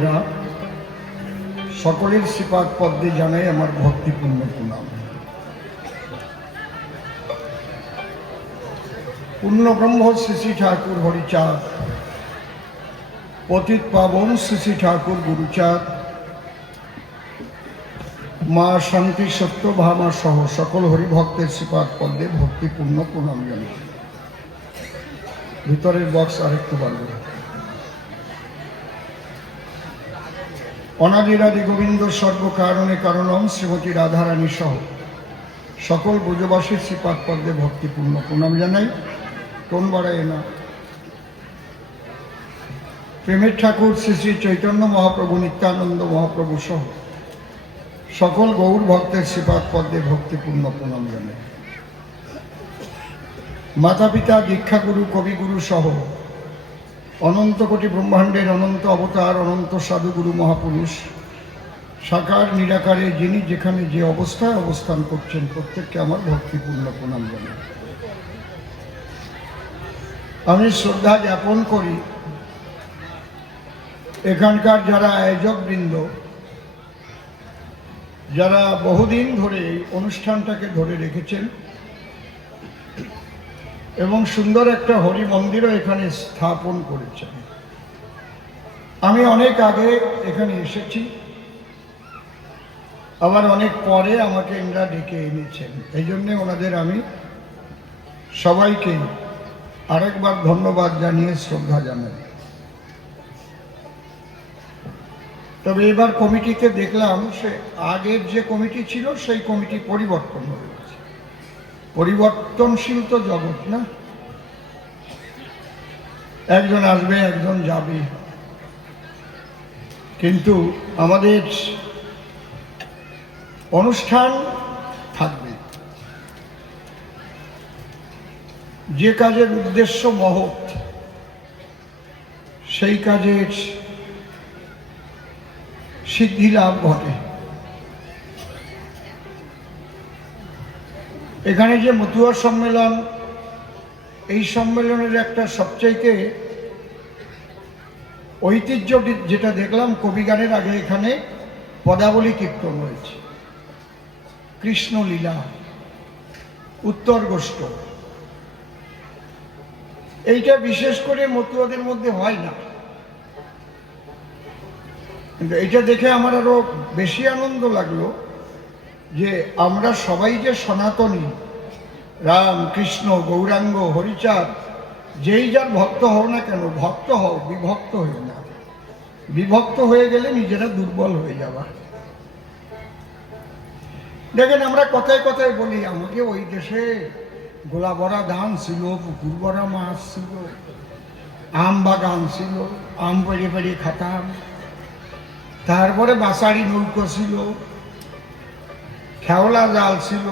ভাইরা, সকলের শ্রীপাদ পদ্মে জানাই আমার ভক্তিপূর্ণ প্রণাম। পূর্ণব্রহ্ম শ্রী শ্রী ঠাকুর হরিচাঁদ, পতিত পাবন শ্রী শ্রী ঠাকুর গুরুচাঁদ, মা শান্তি সত্যভামা সহ সকল হরিভক্তের শ্রীপাদ পদ্মে ভক্তিপূর্ণ প্রণাম জানাই। ভিতরের বক্স আরেকটু বাড়বে। অনাদিরাদি গোবিন্দ সর্বকারণে কারণম শ্রীমতী রাধারানী সহ সকল ব্রজবাসীর শ্রীপাদ পদ্মে ভক্তিপূর্ণ প্রণাম জানাই। টোন বাড়ায় না। প্রেমের ঠাকুর শ্রী শ্রী চৈতন্য মহাপ্রভু, নিত্যানন্দ মহাপ্রভু সহ সকল গৌর ভক্তের শ্রীপাদ পদ্মে ভক্তিপূর্ণ প্রণাম জানাই। মাতা পিতা, দীক্ষাগুরু, কবিগুরু সহ অনন্ত কোটি ব্রহ্মাণ্ডের অনন্ত অবতার, অনন্ত সাধুগুরু মহাপুরুষ, সাকার নিরাকারে যিনি যেখানে যে অবস্থায় অবস্থান করছেন, প্রত্যেককে আমার ভক্তিপূর্ণ প্রণাম জানাই। আমি শ্রদ্ধা জ্ঞাপন করি এখানকার যারা আয়োজকবৃন্দ, যারা বহুদিন ধরে এই অনুষ্ঠানটাকে ধরে রেখেছেন এবং সুন্দর একটা হরি মন্দিরও এখানে স্থাপন করেছেন। আমি অনেক আগে এখানে এসেছি, আবার অনেক পরে আমাকে এনারা ডেকে এনেছেন। এই জন্যে ওনাদের আমি সবাইকে আরেকবার ধন্যবাদ জানিয়ে শ্রদ্ধা জানাই। তবে এবার কমিটিতে দেখলাম সে আগের যে কমিটি ছিল সেই কমিটি পরিবর্তন হয়ে গেছে। পরিবর্তনশীল তো জগৎ না, একজন আসবে একজন যাবে, কিন্তু আমাদের অনুষ্ঠান থাকবে। যে কাজের উদ্দেশ্য মহৎ, সেই কাজের সিদ্ধি লাভ ঘটে। এখানে যে মতুয়া সম্মেলন, এই সম্মেলনের একটা সবচাইতে ঐতিহ্য যেটা দেখলাম, কবিগানের আগে এখানে পদাবলী কীর্তন হয়েছে, কৃষ্ণলীলা, উত্তর গোষ্ঠ। এইটা বিশেষ করে মতুয়াদের মধ্যে হয় না, কিন্তু এটা দেখে আমার আরো বেশি আনন্দ লাগলো যে আমরা সবাই যে সনাতনী, রাম কৃষ্ণ গৌরাঙ্গ হরিচাঁদ, যেই যার ভক্ত হও না কেন, ভক্ত হও, বিভক্ত হয়ে না। বিভক্ত হয়ে গেলে নিজেরা দুর্বল হয়ে যাবা। দেখেন, আমরা কথায় কথায় বলি আমাকে ওই দেশে গোলা ভরা ধান ছিল, পুকুর ভরা মাছ ছিল, আম বাগান ছিল, আম পেড়ে পেড়ে খাতাম, তারপরে বাসারি নৌকো ছিল, খেওলা জাল ছিল,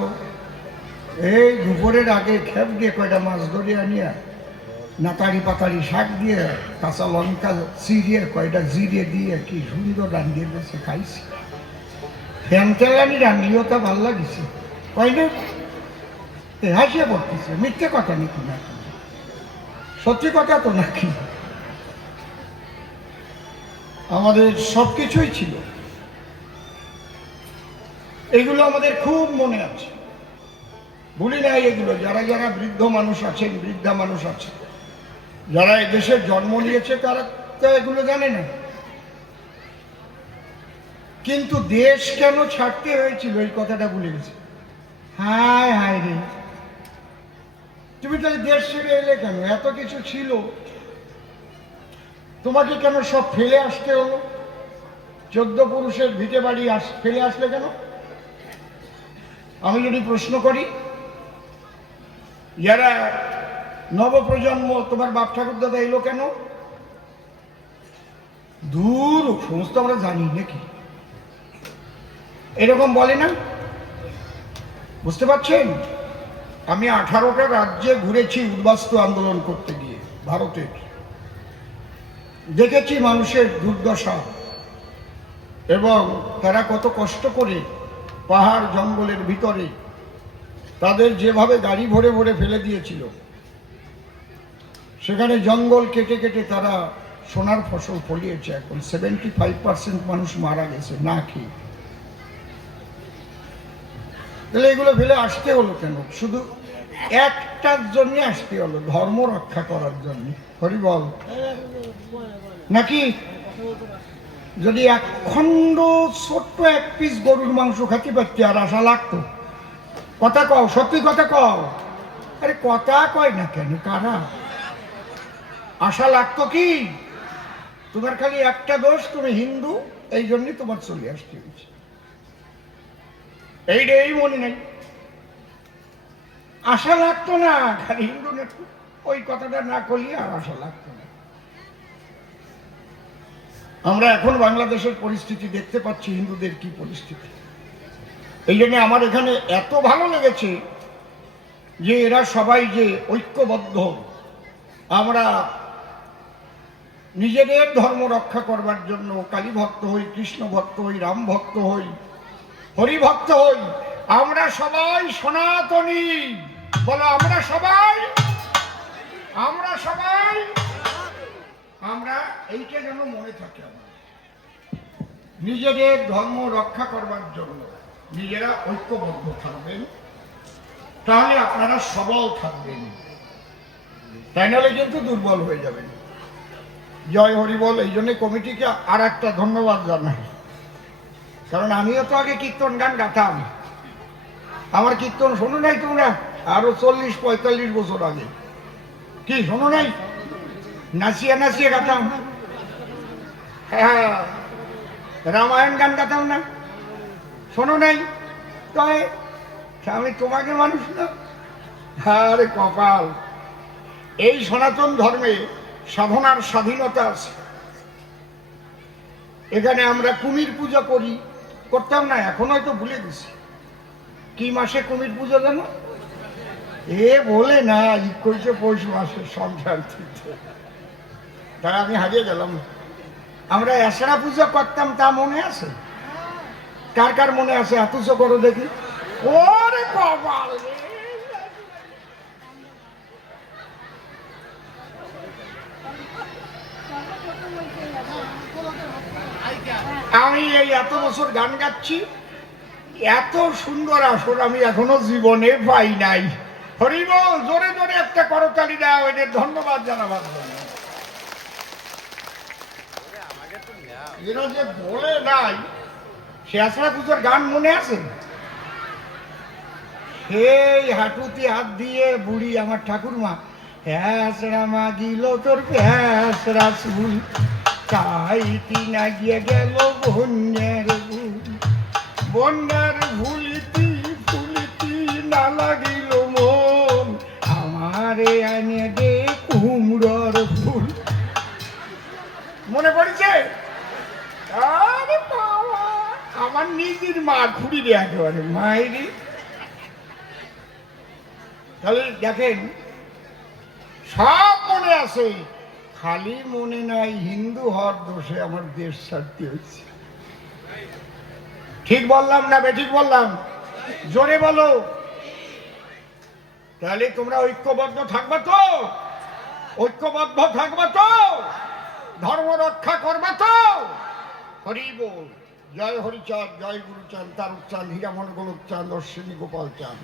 এই দুপুরের আগে খেপ দিয়ে কয়টা মাছ ধরে আনিয়া নাতারি পাতারি শাক দিয়ে কাঁচা লঙ্কা চিরিয়ে কয়টা জিরে দিয়ে কি সুন্দর রান্ধিয়ে বসে খাইছি। ফ্যান তেলানি রান্ধিও তা ভাল লাগিছে, কয় না? হাসিয়ে পড়তেছে, মিথ্যে কথা নাকি? না, সত্যি কথা তো নাকি? আমাদের সব কিছুই ছিল, এগুলো আমাদের খুব মনে আছে, ভুলি নাই এগুলো। যারা যারা বৃদ্ধ মানুষ আছেন, বৃদ্ধা মানুষ আছে, যারা এদেশে জন্ম নিয়েছে, তারা তো এগুলো জানে না। কিন্তু দেশ কেন ছাড়তে হয়েছিল এই কথাটা ভুলে গেছে। হায় হায় রে, তুমি তাহলে দেশ ছেড়ে এলে কেন? এত কিছু ছিল, তোমাকে কেন সব ফেলে আসতে হলো? 14 পুরুষের ভিটে বাড়ি ফেলে আসলে কেন? আমি যদি প্রশ্ন করি, যারা নবপ্রজন্ম, তোমার বাপ ঠাকুর দাদা এলো কেন? দূর, সমস্ত আমরা জানি নাকি? এরকম বলে না? বুঝতে পারছেন? আমি 18টা রাজ্যে ঘুরেছি উদ্বাস্তু আন্দোলন করতে গিয়ে ভারতের। দেখেছি মানুষের দুর্দশা এবং তারা কত কষ্ট করে পাহাড় জঙ্গলের ভিতরে তাদের যেভাবে গাড়ি ভরে ভরে ফেলে দিয়েছিল, সেখানে জঙ্গল কেটে কেটে তারা সোনার ফসল ফলিয়েছে। এখন 75% মানুষ মারা গেছে না খেয়ে। তাহলে এগুলো ফেলে আসতে হলো কেন? শুধু একটার জন্য আসতে হলো, ধর্ম রক্ষা করার জন্য। হরি বল। নাকি যদি এক খণ্ড ছোট্ট এক পিস গরুর মাংস খাতে পারতি আর আশা লাগতো? কথা কও, সত্যি কথা কও। আরে কথা কয় না কেন? কারা আশা লাগতো কি? তোমার খালি একটা দোষ, তুমি হিন্দু, এই জন্যই তোমার চলে আসতে হয়েছে। এইটাই মনে নাই। আশা লাগতো না, খালি হিন্দু ওই কথাটা না করলে আর আশা লাগতো না। আমরা এখন বাংলাদেশের পরিস্থিতি দেখতে পাচ্ছি, হিন্দুদের কি পরিস্থিতি। এই জন্য আমার এখানে এত ভালো লেগেছে যে এরা সবাই যে ঐক্যবদ্ধ, আমরা নিজেদের ধর্ম রক্ষা করবার জন্য কালী ভক্ত হই, কৃষ্ণ ভক্ত হই, রাম ভক্ত হই, হরি ভক্ত হই, আমরা সবাই সনাতনী। বলো আমরা সবাই, আমরা সবাই, আমরা এইটা যেন মনে থাকে। নিজেদের ধর্ম রক্ষা করবার জন্য নিজেরা ঐক্যবদ্ধ থাকবেন, তাহলে আপনারা সবল থাকবেন, তাই নাহলে কিন্তু দুর্বল হয়ে যাবেন। জয় হরি বল। এই জন্য কমিটিকে আর একটা ধন্যবাদ জানাই, কারণ আমিও তো আগে কীর্তন গান গাতাম। আমার কীর্তন শোনো নাই তোমরা? আরো 40-45 বছর আগে। কি শোনো নাই? নাচিয়ে নাচিয়ে গাতাম। হ্যাঁ, রামায়ণ গান গাতাম না? শোনো নাই? তাই আমি তোমাকে মানুষ না? আরে কপাল। এই সনাতন ধর্মে সাধনার স্বাধীনতা আছে। এখানে আমরা কুমির পূজা করি, করতাম না, এখন হয়তো ভুলে গেছি। কি মাসে কুমির পূজা জানো? এ বলে না, কইছে পৌষ মাসে সংক্রান্তিতে। তাই আমি হারিয়ে গেলাম। আমরা এসরা পূজা করতাম, তা মনে আছে? কার কার মনে আছে? হাত উঁচু করো দেখি। ওরে কপাল। আমি এই এত বছর গান গাচ্ছি, এত সুন্দর আসর আমি এখনো জীবনে পাই নাই। হরি বল। জোরে জোরে একটা করতালি দাও এদের ধন্যবাদ জানাবার জন্য। এরা যে বলে নাই, শেষরা পুজোর গান মনে আছে? সেই হাঁটুতে হাত দিয়ে বুড়ি আমার ঠাকুরমা, হ্যাঁসরা মাগিল তোর হ্যাঁসরা চুল, চাইতি না গিয়ে গেল বন্যার ভুল, বন্যার ভুলিতি ফুলিতি না লাগিল মন, আমারে আনে দে কুমড়োর ফুল। মনে পড়েছে? আরে বাবা, আমার নিজের মা ঘুরি রে একেবারে মায়েরই। তাহলে দেখেন, সব মনে আছে, খালি মনে নাই হিন্দু হওয়ার দোষে আমার দেশ ছাড়তে হয়েছে। ঠিক বললাম না বেঠিক বললাম? জোরে বলো। তাহলে তোমরা ঐক্যবদ্ধ থাকবা তো? ঐক্যবদ্ধ থাকবা তো? ধর্ম রক্ষা করবা তো? হরি বল। জয় হরিচাঁদ, জয় গুরুচাঁদ, তারুকচাঁদ, হীরামন গোলকচাঁদ, অশ্বিনী গোপাল চাঁদ।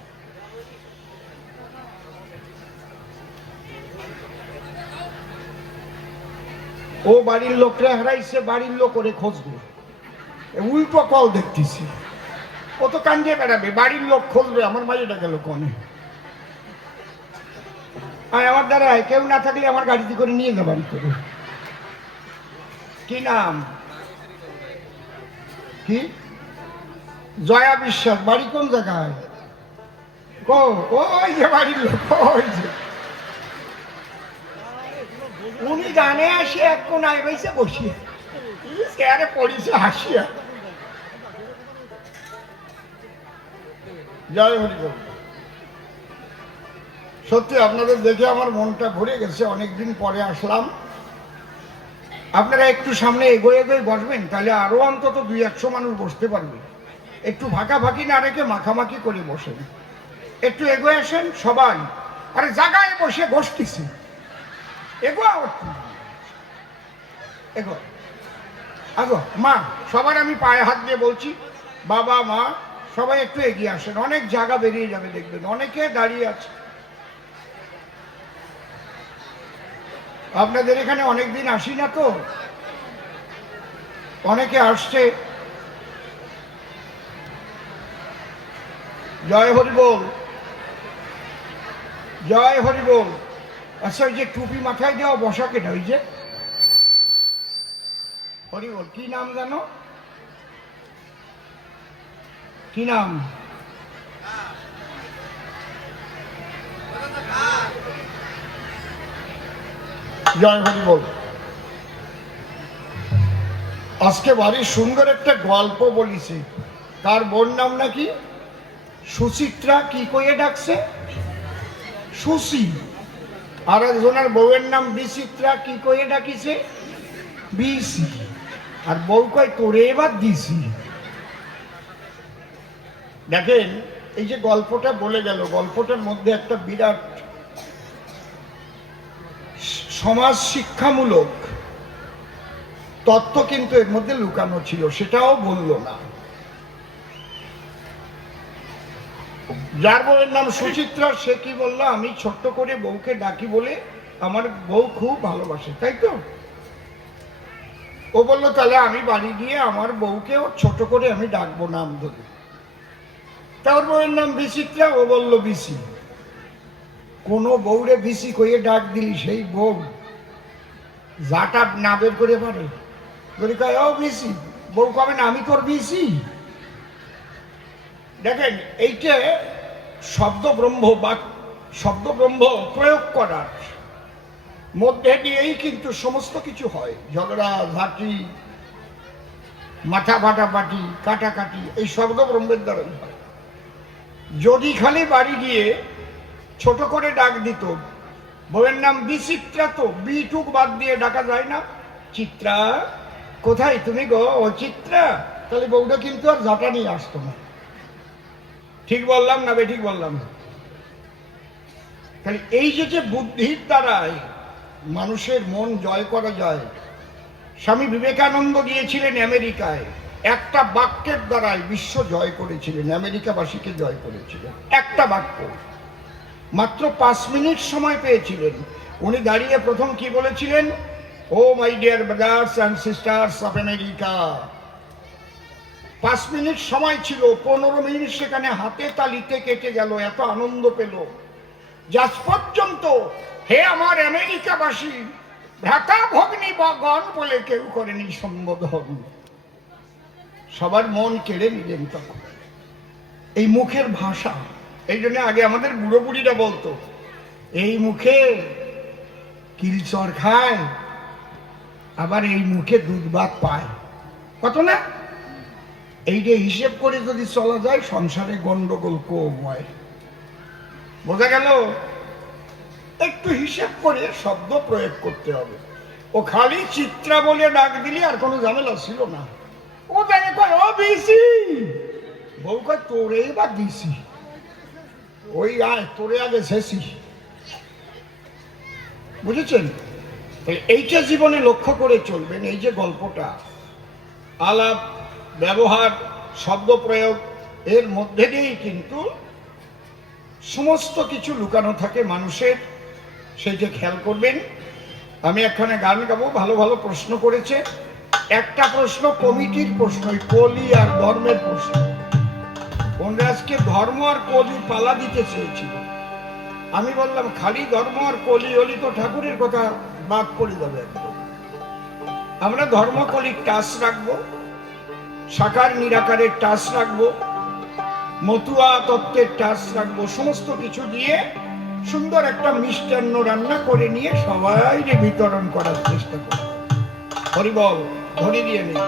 ও বাড়ির লোকরা হারাইছে, বাড়ির লোক ওরে খুঁজবে। উল্টো কল দেখতেছি, ও তো কান্দে বেড়াবে, বাড়ির লোক খুঁজবে আমার মাইটা গেল কোনে। আমার দ্বারা কেউ না থাকলে আমার গাড়িতে করে নিয়ে যাবেন করে। কি নাম? কি? জয়া বিশ্বাস। বাড়ি কোন জায়গায়? ওই যে বাড়ির লোক, ওই যে। উনি গানে আসে এক কোনায় বসে বসিয়ে চেয়ারে পড়িছে হাসিয়া। জয় হরি বল। সত্যি আপনাদের দেখে আমার মনটা ভরে গেছে, অনেকদিন পরে আসলাম। আপনারা একটু সামনে এগোয়ে এগোয়ে বসবেন, তাহলে আরো অন্তত 200 মানুষ বসতে পারবে। একটু ফাঁকা ফাঁকি না রেখে মাখামাখি করে বসেন। একটু এগোয়ে আসেন সবাই। আরে জায়গায় বসে বসতেছি, এগোয়া। এগো আগো মা, সবার আমি পায়ে হাত দিয়ে বলছি, বাবা মা সবাই একটু এগিয়ে আসেন, অনেক জায়গা বেরিয়ে যাবে, দেখবেন অনেকে দাঁড়িয়ে আছে। আপনাদের এখানে অনেকদিন আসি না তো, অনেকে আসছে। জয় হরি বল, জয় হরি বল। আচ্ছা, ওই যে টুপি মাথায় দেওয়া বসা কেটে, ওই যে হরি বল, কি নাম জানো, কি নাম? জয় হরি বল। আজকে ভারী সুন্দর একটা গল্প বলিছে। তার বোন নাম নাকি সুচিত্রা, কি কইয়ে ডাকছে? সুচি। আর একজনের বউয়ের নাম বিচিত্রা, কি কইয়ে ডাকিছে? বিসি। আর বউ কয় তোরে এবার দিছি। দেখেন, এই যে গল্পটা বলে গেল, গল্পটার মধ্যে একটা বিরাট সমাজ শিক্ষামূলক তত্ত্ব কিন্তু এর মধ্যে লুকানো ছিল, সেটাও বলল না। যার বউয়ের নাম সুচিত্রা, সে কি বলল? আমি ছোট্ট করে বউকে ডাকি বলে আমার বউ খুব ভালোবাসে, তাই তো? ও বলল তাহলে আমি বাড়ি গিয়ে আমার বউকেও ছোট করে আমি ডাকবো নাম ধরে। তার বউয়ের নাম বিচিত্রা, ও বলল বিসি। কোনো বউরে বিসি কইয়ে ডাক দিলি, সেই বউ যাটা না বের করে পারে, যদি কয় ও বিসি, বউ কবে না আমি তোর বিসি। দেখেন, এইটা শব্দ ব্রহ্ম বা শব্দ ব্রহ্ম প্রয়োগ করার মধ্যে দিয়েই কিন্তু সমস্ত কিছু হয়। ঝগড়া ঝাঁটি, মাথা ফাটাফাটি, কাটাকাটি, এই শব্দ ব্রহ্মের দ্বারাই হয়। যদি খালি বাড়ি গিয়ে ছোট করে ডাক দিত, বউয়ের নাম বিচিত্রা, তো বিটুক বাদ দিয়ে ডাকা যায় না? চিত্রা, কোথায় তুমি গো? ও চিত্রা, তাহলে বউটা কিন্তু আর ঝাঁটা নিয়ে আসতো না। ঠিক বললাম না বেঠিক বললাম? তাহলে এই যে বুদ্ধির দ্বারাই মানুষের মন জয় করা যায়। স্বামী বিবেকানন্দ গিয়েছিলেন আমেরিকায়, একটা বাক্যের দ্বারাই বিশ্ব জয় করেছিলেন, আমেরিকাবাসীকে জয় করেছিলেন। একটা বাক্য, মাত্র 5 মিনিট সময় পেয়েছিলেন। উনি দাঁড়িয়ে প্রথম কি বলেছিলেন? Oh my dear brothers and sisters of America. 5 minute সময় ছিল, 15 মিনিট সেখানে হাতে তালিতে কেটে গেল, এত আনন্দ পেল। আজ পর্যন্ত হে আমার আমেরিকাবাসী, ভ্রাতা ভগ্নী বা গণ বলে কেউ করেনি সম্বোধন। সবার মন কেড়ে নিলেন তখন এই মুখের ভাষা। এই জন্য আগে আমাদের বুড়ো বুড়িরা বলতো, এই মুখে কিলচর খায়, আবার এই মুখে দুধ ভাত পায়, কত না? এইটা হিসেব করে যদি চলা যায়, সংসারে গন্ডগোল কম হয়। বোঝা গেল? একটু হিসেব করে শব্দ প্রয়োগ করতে হবে। ও খালি চিত্রা বলে ডাক দিলি আর কোনো ঝামেলা ছিল না। ও দেখে কয় ও বিসি, বউ কয় তোরে বা দিছি, ওই আয় তোরে আগে শেষি। বুঝেছেন? এইটা জীবনে লক্ষ্য করে চলবেন। এই যে গল্পটা, আলাপ ব্যবহার শব্দ প্রয়োগ, এর মধ্যে দিয়েই কিন্তু সমস্ত কিছু লুকানো থাকে মানুষের, সেইটা খেয়াল করবেন। আমি একখানে গান গাবো, ভালো ভালো প্রশ্ন করেছে। একটা প্রশ্ন কমিটির প্রশ্ন, কলি আর ধর্মের প্রশ্ন। ওনারা আজকে ধর্ম আর কলি পালা দিতে চেয়েছিল। আমি বললাম খালি ধর্ম আর কলি হলি তো ঠাকুরের কথা বাদ পড়ে যাবে একদম। আমরা ধর্ম কলির টাচ রাখবো, সাকার নিরাকারের টাচ রাখবো, মতুয়া তত্ত্বের টাচ রাখবো, সমস্ত কিছু দিয়ে সুন্দর একটা মিষ্টান্ন রান্না করে নিয়ে সবাই বিতরণ করার চেষ্টা করবো। হরি বল, ধরে দিয়ে নেই।